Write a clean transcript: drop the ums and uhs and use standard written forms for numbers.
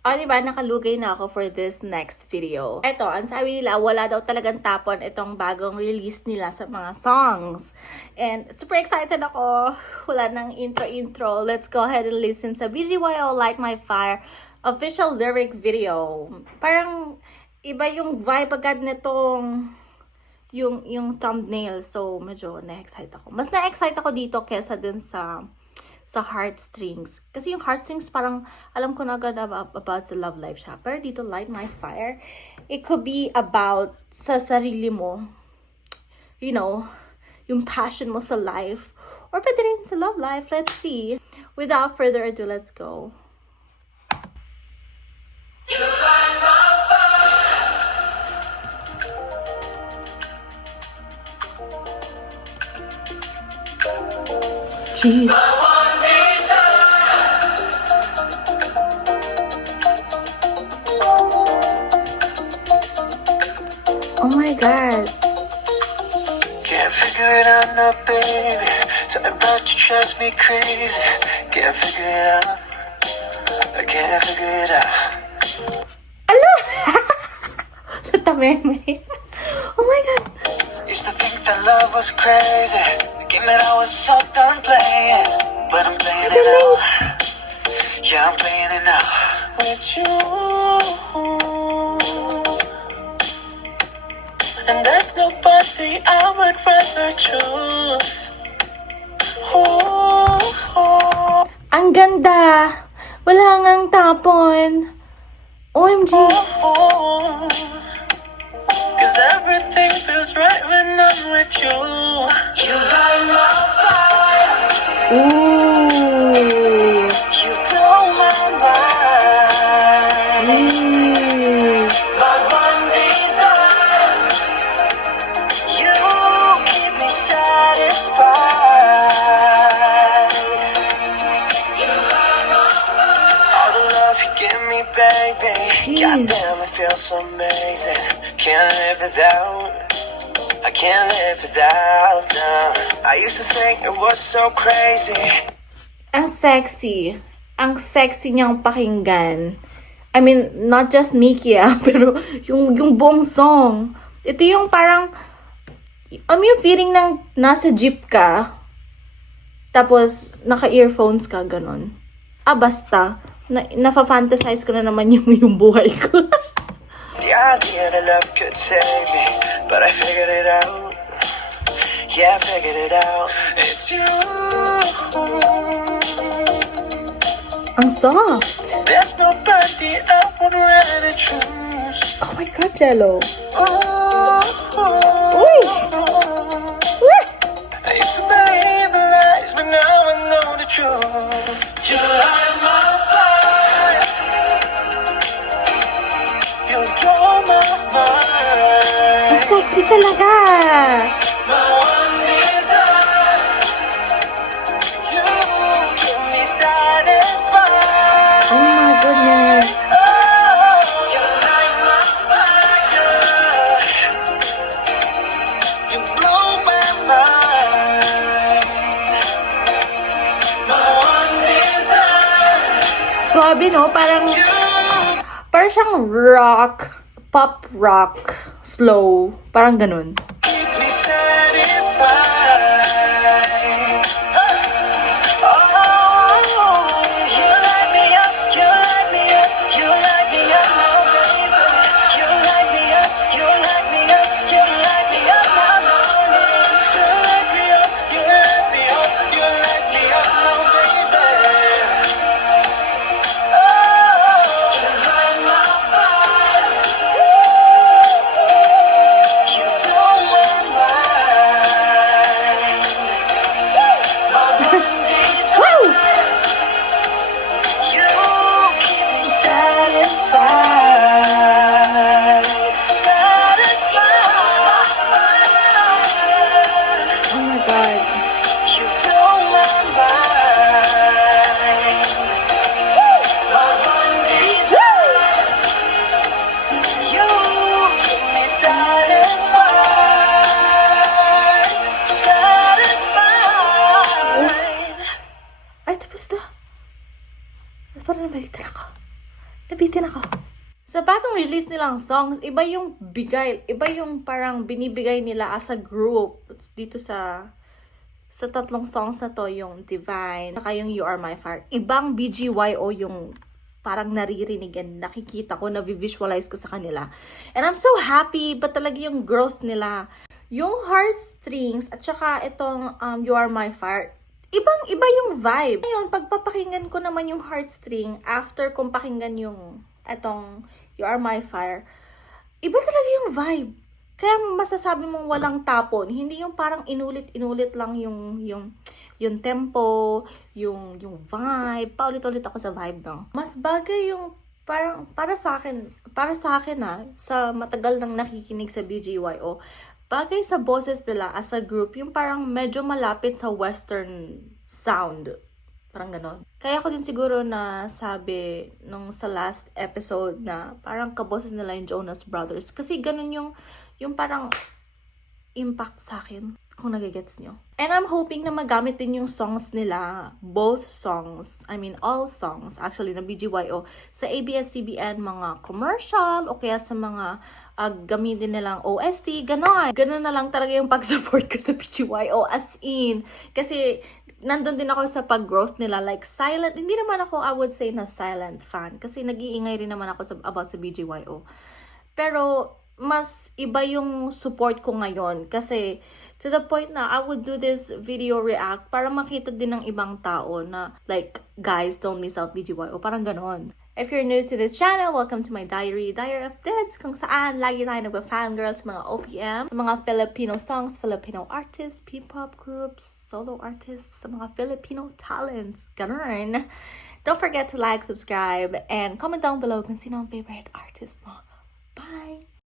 O, diba, nakalugay na ako for this next video. Ito, ang sabi nila, wala daw talagang tapon itong bagong release nila sa mga songs. And super excited ako. Wala nang intro. Let's go ahead and listen sa BGYO Light My Fire official lyric video. Parang iba yung vibe agad nitong yung thumbnail. So, medyo na-excite ako. Mas na-excite ako dito kesa dun sa heartstrings. Kasi yung heartstrings parang alam ko na agad about the love life siya. Pero dito, Light My Fire, it could be about sa sarili mo. You know, yung passion mo sa life. Or pwede rin sa love life. Let's see. Without further ado, let's go. You light my fire. Jeez. Oh my god. Can't figure it out now, baby. Something about you drives me crazy. Can't figure it out. I can't figure it out. Ala! Natameme. Oh my god. Used to think that love was crazy. The game that I was so done playing. But I'm playing it out. Yeah, I'm playing it now. With you. And there's nobody I would rather choose. Ang ganda. Wala ngang tapon. OMG. Cause everything feels right when I'm with you. You light my fire. Ooh. You blow my mind. My one desire. You keep me satisfied. You light my fire. All the love you give me, baby. Goddamn, it feels so amazing. Can't live without. I can't live without. No. I used to think it was so crazy. Ang sexy. Ang sexy niyang pakinggan. I mean, not just Mickey pero yung buong song. Ito yung parang, yung feeling ng nasa jeep ka, tapos naka-earphones ka, ganon. Basta. Nafa-fantasize ko na naman yung buhay ko. The idea that love could save me, but I figured it out. Yeah, I figured it out. It's you. Ang soft. There's nobody I would rather choose. Oh my God, Jello. Uy! I used to believe in lies, but now I know the truth. You light my fire. You blow my mind. Ang sexy talaga. My one desire. You keep me satisfied. Oh my goodness. You light my fire. You blow my mind. My one desire. Swabe, no? Parang siyang rock, pop rock, slow. Parang ganun. Keep me satisfied. Oh, you light me up, you light me up, you light me up now, baby. You light me up, you light me up, you light me up now, darling. You light me up, you light me up, you light me up now, baby. Oh, you light my fire. You blow my mind. Balikan ako. Sa bagong release nilang songs, iba yung parang binibigay nila as a group dito sa tatlong songs na to, yung Divine, saka yung You Are My Fire. Ibang BGYO yung parang naririnig and nakikita ko, na-visualize ko sa kanila. And I'm so happy, but talaga yung growth nila. Yung Heartstrings at saka itong You Are My Fire, ibang-iba yung vibe. Ngayon, pagpapakinggan ko naman yung Heartstring, after kong pakinggan yung itong You Are My Fire, iba talaga yung vibe. Kaya masasabi mong walang tapon. Hindi yung parang inulit-inulit lang yung tempo, yung vibe. Paulit-ulit ako sa vibe, no? Mas bagay yung parang para sa akin sa matagal nang nakikinig sa BGYO, bagay sa boses nila as a group, yung parang medyo malapit sa western sound. Parang ganon. Kaya ko din siguro na sabi nung sa last episode na parang kaboses nila yung Jonas Brothers. Kasi ganon yung parang impact sa akin, kung nagigets nyo. And I'm hoping na magamit din yung songs nila, both songs, I mean all songs actually na BGYO, sa ABS-CBN mga commercial o kaya sa mga gamitin nilang OST, ganon. Ganon na lang talaga yung pag-support ko sa BGYO, as in. Kasi nandun din ako sa pag-growth nila, like silent, hindi naman ako, I would say, na silent fan. Kasi nag-iingay rin naman ako about sa BGYO. Pero mas iba yung support ko ngayon kasi to the point na I would do this video react para makita din ng ibang tao na like, guys, don't miss out BGYO, parang ganon. If you're new to this channel, welcome to my Diary of Dibs, kung saan lagi tayo nagpa-fangirl sa mga OPM, sa mga Filipino songs, Filipino artists, P-pop groups, solo artists, sa mga Filipino talents, ganon. Don't forget to like, subscribe, and comment down below kung sino ang favorite artist mo. Bye!